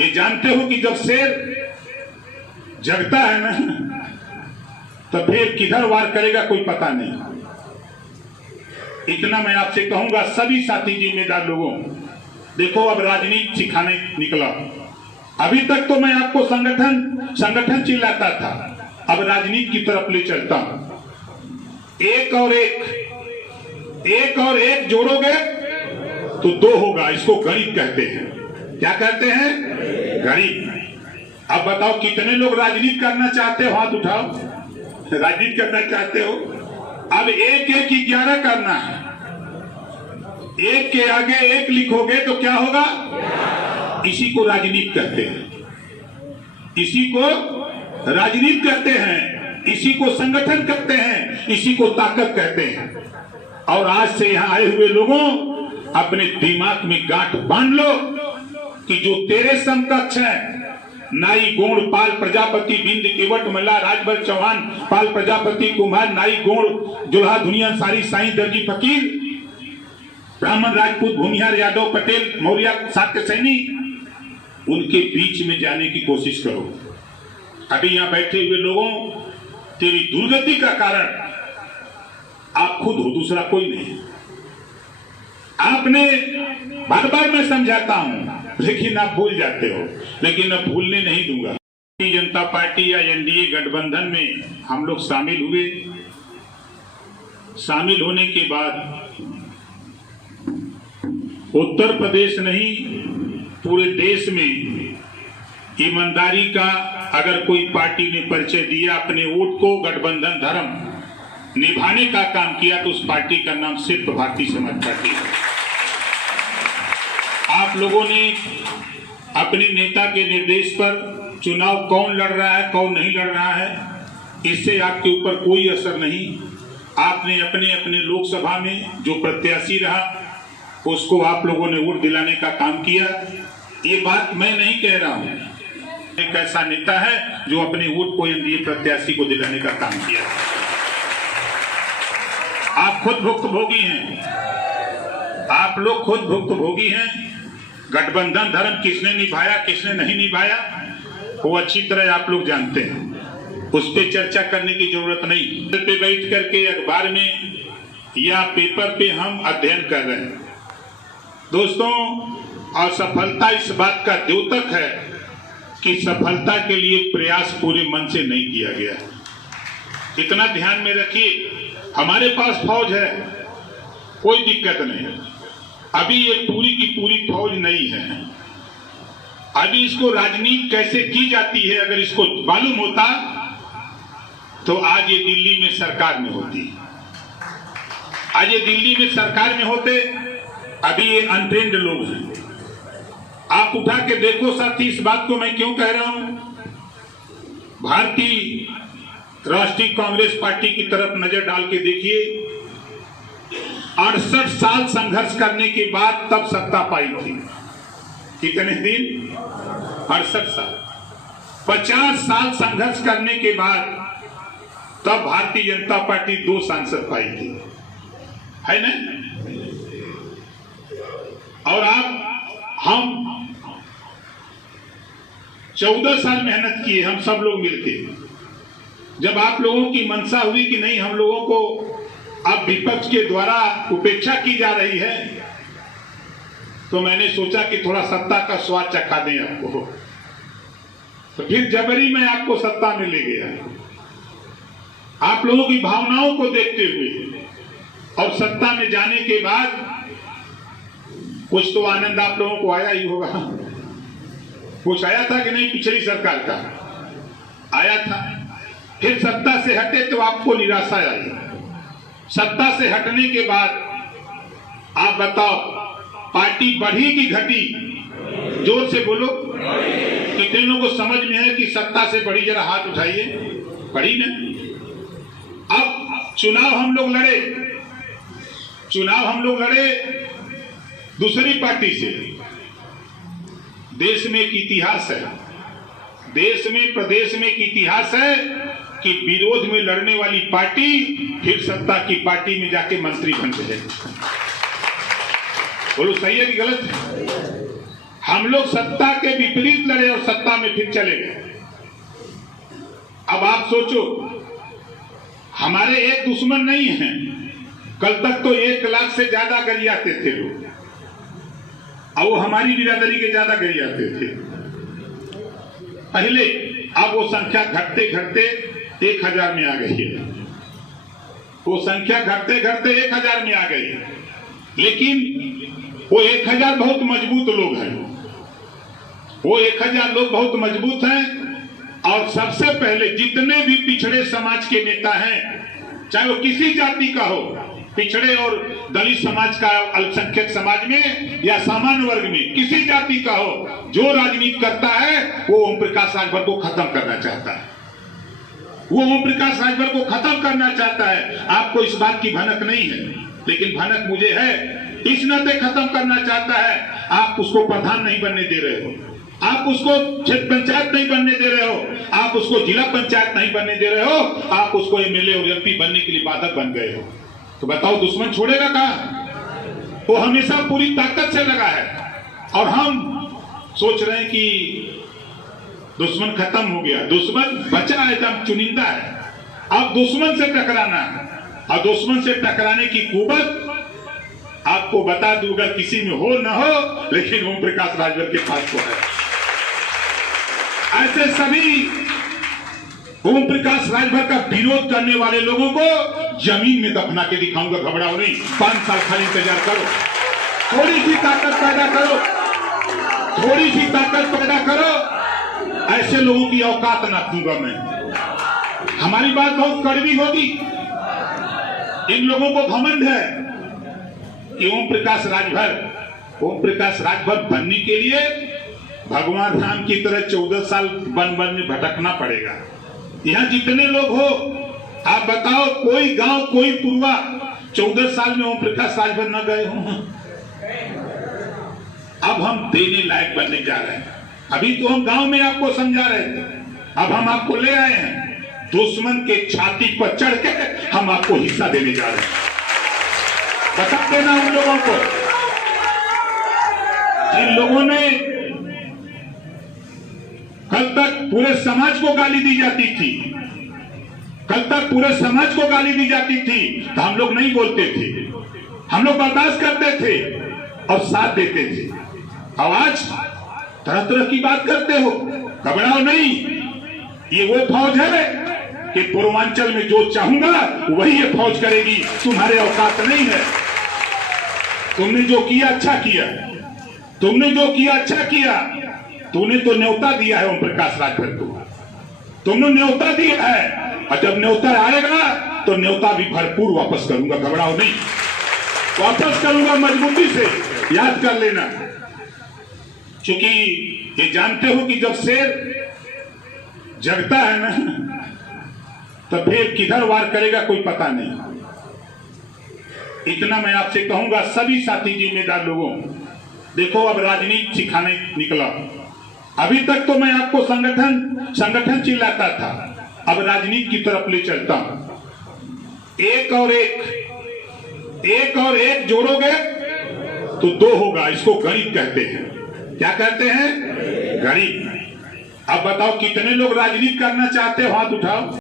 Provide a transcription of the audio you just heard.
ये जानते हो कि जब शेर जगता है ना तो फिर किधर वार करेगा कोई पता नहीं। इतना मैं आपसे कहूंगा सभी साथी जिम्मेदार लोगों, देखो अब राजनीति सिखाने निकला। अभी तक तो मैं आपको संगठन चिल्लाता था, अब राजनीति की तरफ ले चलता हूं। एक और एक जोड़ोगे तो दो होगा, इसको गणित कहते हैं। क्या कहते हैं? गणित। अब बताओ कितने लोग राजनीति करना चाहते हो? हाथ उठाओ। राजनीति करना चाहते हो? अब 1-1-11 करना है। एक के आगे एक लिखोगे तो क्या होगा? इसी को राजनीति कहते हैं, इसी को राजनीति कहते हैं, इसी को संगठन कहते हैं, इसी को ताकत कहते हैं। और आज से यहां आए हुए लोगों, अपने दिमाग में गांठ बांध लो कि जो तेरे समकक्ष है, नाई गोड़ पाल प्रजापति बिंद केवट मल्ला राजभर चौहान पाल प्रजापति कुम्हार नाई गोड़ जुल्हा दुनिया सारी साईं दर्जी फकीर ब्राह्मण राजपूत भूमिहार यादव पटेल मौर्य शाक्य सैनी, उनके बीच में जाने की कोशिश करो। अभी यहां बैठे हुए लोगों, तेरी दुर्गति का कारण आप खुद हो, दूसरा कोई नहीं। आपने बार बार मैं समझाता हूं, लेकिन आप भूल जाते हो। लेकिन अब भूलने नहीं दूंगा। भारतीय जनता पार्टी या एनडीए गठबंधन में हम लोग शामिल हुए। शामिल होने के बाद उत्तर प्रदेश नहीं, पूरे देश में ईमानदारी का अगर कोई पार्टी ने परिचय दिया, अपने वोट को गठबंधन धर्म निभाने का काम किया, तो उस पार्टी का नाम सिर्फ भारतीय समाज पार्टी है। आप लोगों ने अपने नेता के निर्देश पर चुनाव कौन लड़ रहा है कौन नहीं लड़ रहा है, इससे आपके ऊपर कोई असर नहीं। आपने अपने अपने लोकसभा में जो प्रत्याशी रहा उसको आप लोगों ने वोट दिलाने का काम किया। ये बात मैं नहीं कह रहा हूं, एक ऐसा नेता है जो अपने वोट को एनडीए प्रत्याशी को दिलाने का काम किया। आप खुद भुक्तभोगी हैं, आप लोग खुद भुक्तभोगी हैं। गठबंधन धर्म किसने निभाया किसने नहीं निभाया वो अच्छी तरह आप लोग जानते हैं, उस पर चर्चा करने की जरूरत नहीं। पे बैठ करके अखबार में या पेपर पे हम अध्ययन कर रहे हैं दोस्तों। और सफलता इस बात का द्योतक है कि सफलता के लिए प्रयास पूरे मन से नहीं किया गया। इतना ध्यान में रखिए, हमारे पास फौज है, कोई दिक्कत नहीं। अभी ये पूरी की पूरी फौज नहीं है। अभी इसको राजनीति कैसे की जाती है अगर इसको मालूम होता तो आज ये दिल्ली में सरकार में होती। आज ये दिल्ली में सरकार में होते। अभी ये अनट्रेंड लोग हैं। आप उठा के देखो साथी, इस बात को मैं क्यों कह रहा हूं। भारतीय राष्ट्रीय कांग्रेस पार्टी की तरफ नजर डाल के देखिए, 68 साल संघर्ष करने के बाद तब सत्ता पाई थी। कितने दिन? 68 साल। 50 साल संघर्ष करने के बाद तब भारतीय जनता पार्टी 2 सांसद पाई थी, है ना? और हम 14 साल मेहनत किए, हम सब लोग मिलके। जब आप लोगों की मंशा हुई कि नहीं, हम लोगों को अब विपक्ष के द्वारा उपेक्षा की जा रही है, तो मैंने सोचा कि थोड़ा सत्ता का स्वाद चखा दें आपको। तो फिर जबरी में आपको सत्ता में ले गया, आप लोगों की भावनाओं को देखते हुए। और सत्ता में जाने के बाद कुछ तो आनंद आप लोगों को आया ही होगा। कुछ आया था कि नहीं? पिछली सरकार का आया था। फिर सत्ता से हटे तो आपको निराशा आई। सत्ता से हटने के बाद आप बताओ, पार्टी बढ़ी कि घटी? जोर से बोलो। कितने लोगों को समझ में है कि सत्ता से बढ़ी? जरा हाथ उठाइए। बढ़ी ना? अब चुनाव हम लोग लड़े दूसरी पार्टी से। देश में एक इतिहास है, देश में प्रदेश में एक इतिहास है कि विरोध में लड़ने वाली पार्टी फिर सत्ता की पार्टी में जाके मंत्री बन गए। बोलो सही है कि गलत हम लोग सत्ता के विपरीत लड़े और सत्ता में फिर चले गए। अब आप सोचो, हमारे एक दुश्मन नहीं है। कल तक तो 1 लाख से ज्यादा गरियाते थे लोग, और वो हमारी बिरादरी के ज्यादा गरियाते थे पहले। अब वो संख्या घटते घटते 1000 में आ गई है। वो संख्या घटते घटते 1000 में आ गई है। लेकिन वो 1000 बहुत मजबूत लोग हैं। वो 1000 लोग बहुत मजबूत हैं। और सबसे पहले जितने भी पिछड़े समाज के नेता हैं, चाहे वो किसी जाति का हो, पिछड़े और दलित समाज का, अल्पसंख्यक समाज में या सामान्य वर्ग में, किसी जाति का हो, जो राजनीति करता है वो ओम प्रकाश राजभर को खत्म करना चाहता है। वो ओम प्रकाश राजभर को खत्म करना चाहता है। आपको इस बात की भनक नहीं है, लेकिन भनक मुझे है। इस नाते खत्म करना चाहता है। आप उसको प्रधान नहीं बनने दे रहे हो, आप उसको क्षेत्र पंचायत नहीं बनने दे रहे हो, आप उसको जिला पंचायत नहीं बनने दे रहे हो, आप उसको एमएलए और एमपी बनने के लिए बाधक बन गए हो। तो बताओ दुश्मन छोड़ेगा कहाँ? वो हमेशा पूरी ताकत से लगा है। और हम सोच रहे हैं कि दुश्मन खत्म हो गया, दुश्मन बचा है, एकदम चुनिंदा है। अब दुश्मन से टकराना है, और दुश्मन से टकराने की कुवत आपको बता दूंगा, किसी में हो ना हो, लेकिन ओम प्रकाश राजभर के पास तो है। ऐसे सभी ओम प्रकाश राजभर का विरोध करने वाले लोगों को जमीन में दफना के दिखाऊंगा। घबराओ नहीं, 5 साल खाली इंतजार करो, थोड़ी सी ताकत पैदा करो, थोड़ी सी ताकत पैदा करो। ऐसे लोगों की औकात ना दूंगा मैं। हमारी बात बहुत कड़वी होगी। इन लोगों को घमंड है कि ओम प्रकाश राजभर बनने के लिए भगवान राम की तरह 14 साल वन में भटकना पड़ेगा। यहाँ जितने लोग हो, आप बताओ, कोई गांव, कोई पुरवा 14 साल में ओम प्रकाश राजभर न गए हो? अब हम देने लायक बनने जा रहे हैं। अभी तो हम गांव में आपको समझा रहे थे, अब हम आपको ले आए हैं। दुश्मन के छाती पर चढ़ के हम आपको हिस्सा देने जा रहे हैं। बता देना उन लोगों को, जिन लोगों ने कल तक पूरे समाज को गाली दी जाती थी, कल तक पूरे समाज को गाली दी जाती थी, तो हम लोग नहीं बोलते थे, हम लोग बर्दाश्त करते थे और साथ देते थे। अब आज तरह तरह की बात करते हो। घबराओ नहीं, ये वो फौज है कि पूर्वांचल में जो चाहूंगा वही ये फौज करेगी। तुम्हारे औकात नहीं है। तुमने जो किया अच्छा किया, तुमने जो किया अच्छा किया। तूने तो न्योता दिया है ओम प्रकाश राजभर को, तुमने न्योता दिया है, और जब न्योता आएगा तो न्योता भी भरपूर वापस करूंगा। घबराओ नहीं, वापस करूंगा मजबूती से, याद कर लेना। क्योंकि ये जानते हो कि जब शेर जगता है ना, तो फिर किधर वार करेगा कोई पता नहीं। इतना मैं आपसे कहूंगा, सभी साथी जिम्मेदार लोगों, देखो अब राजनीति सिखाने निकला। अभी तक तो मैं आपको संगठन चिल्लाता था, अब राजनीति की तरफ ले चलता हूं। एक और एक जोड़ोगे तो 2 होगा। इसको गणित कहते हैं। क्या कहते हैं? गणित। अब बताओ कितने लोग राजनीति करना चाहते हो? हाथ उठाओ।